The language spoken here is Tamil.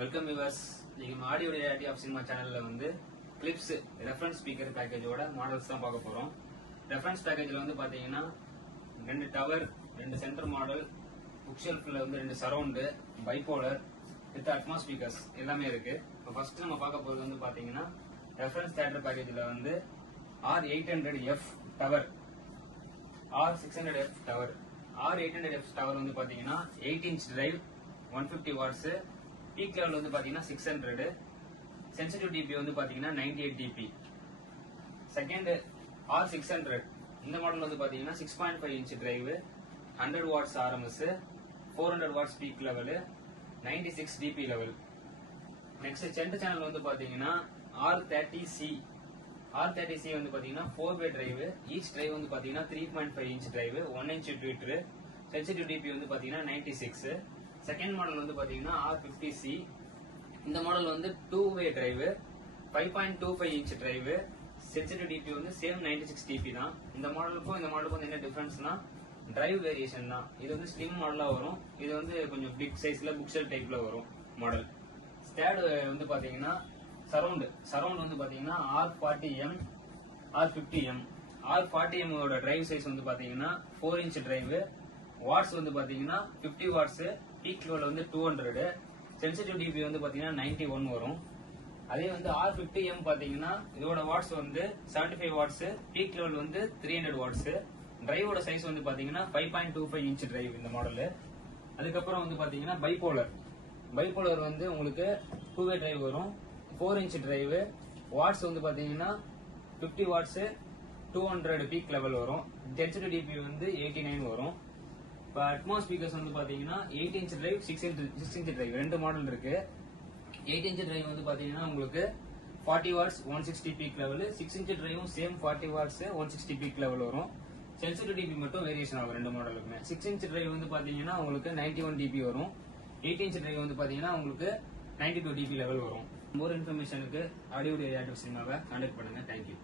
Welcome viewers. நீங்க ஆடியோ ரியாலிட்டி ஆஃப் சினிமா சேனல்ல வந்து கிளிப்ஸ் ரெஃபரன்ஸ் ஸ்பீக்கர் பேக்கேஜோட மாடல்ஸ் தான் பார்க்க போறோம். ரெஃபரன்ஸ் பேக்கேஜ்ல வந்து பாத்தீங்கன்னா 2 டவர், 2 சென்டர் மாடல், புக் ஷெல்ஃப்ல வந்து 2 surround, bipolar with Atmos speakers எல்லாமே இருக்கு. இப்போ ஃபர்ஸ்ட் நம்ம பார்க்க போறது வந்து பாத்தீங்கன்னா ரெஃபரன்ஸ் தியேட்டர் பேக்கேஜ்ல வந்து R800F tower, R600F tower. R800F tower வந்து பாத்தீங்கன்னா 8 inch drive, 150 watts, peak level வந்து பாத்தீங்கன்னா 600, சென்சிட்டிவ் டிபி வந்து பாத்தீங்கன்னா 98 dp. செகண்ட் R600 இந்த மாடல் வந்து பாத்தீங்கன்னா 6.5 inch drive, 100 watts RMS, 400 watts peak level, 96 dp level. Next centre channel வந்து பாத்தீங்கன்னா R30C. R30C வந்து பாத்தீங்கன்னா 4-way டிரைவ், ஈச் டிரைவ் வந்து பாத்தீங்கன்னா 3.5 inch drive, 1 inch tweeter, sensitive DP வந்து பாத்தீங்கன்னா 96. செகண்ட் மாடல் வந்து பாத்தீங்கன்னா R50C. இந்த மாடல் வந்து 2-way drive, 5.25 inch drive, sensitive DP வந்து சேம் 96 dp தான். இந்த மாடலுக்கும் இந்த மாடலுக்கும் வந்து என்ன டிஃபரன்ஸ்னா டிரைவ் வேரியேஷன் தான். இது வந்து ஸ்லிம் மாடலா வரும், இது வந்து கொஞ்சம் பிக் சைஸ்ல புக் ஷெல்ஃப் டைப்ல வரும் மாடல். ஸ்டாட் வந்து பாத்தீங்கன்னா சரவுண்ட் வந்து பாத்தீங்கன்னா R40M, R50M. R40M ஓட டிரைவ் சைஸ் வந்து பாத்தீங்கன்னா 4 inch டிரைவ், வாட்ஸ் வந்து பாத்தீங்கன்னா 50 watts, பீக் லெவல் வந்து 200, சென்சிட்டிவ் டிபி வந்து பாத்தீங்கன்னா 91 வரும். அதே வந்து R50M பாத்தீங்கன்னா இதோட வாட்ஸ் வந்து 75 watts, பீக் லெவல் வந்து 300 watts. டிரைவோட சைஸ் வந்து பாத்தீங்கன்னா 5.25 inch டிரைவ் இந்த மாடல். அதுக்கப்புறம் வந்து பாத்தீங்கன்னா பைபோலர் வந்து உங்களுக்கு 2-way டிரைவ் வரும், 4 inch டிரைவ், வாட்ஸ் வந்து பாத்தீங்கன்னா 50 watts, 200 பீக் லெவல் வரும், சென்சிட்டிவ் டிபி வந்து 89 வரும். இப்போ அட்மாஸ் ஸ்பீக்கர்ஸ் வந்து பாத்தீங்கன்னா 8 inch டிரைவ், 6 inch டிரைவ் ரெண்டு மாடல் இருக்கு. 8 inch டிரைவ் வந்து பாத்தீங்கன்னா உங்களுக்கு 40 watts, 160 பீக் லெவல், 6 inch டிரைவும் சேம் 40 watts, 160 பீக் லெவல் வரும். சென்சிட்டிவ் டிபி மட்டும் வேரியேஷன் ஆகும் ரெண்டு மாடலுக்குமே. 6 inch டிரைவ் வந்து பாத்தீங்கன்னா உங்களுக்கு 91 dp வரும், 8 inch டிரைவ் வந்து பாத்தீங்கன்னா உங்களுக்கு 92 dp லெவல் வரும். மோர் இன்ஃபர்மேஷனுக்கு ஆடியோ ரியாலிட்டி சினிமாவை கான்டாக்ட் பண்ணுங்க. தேங்க்யூ.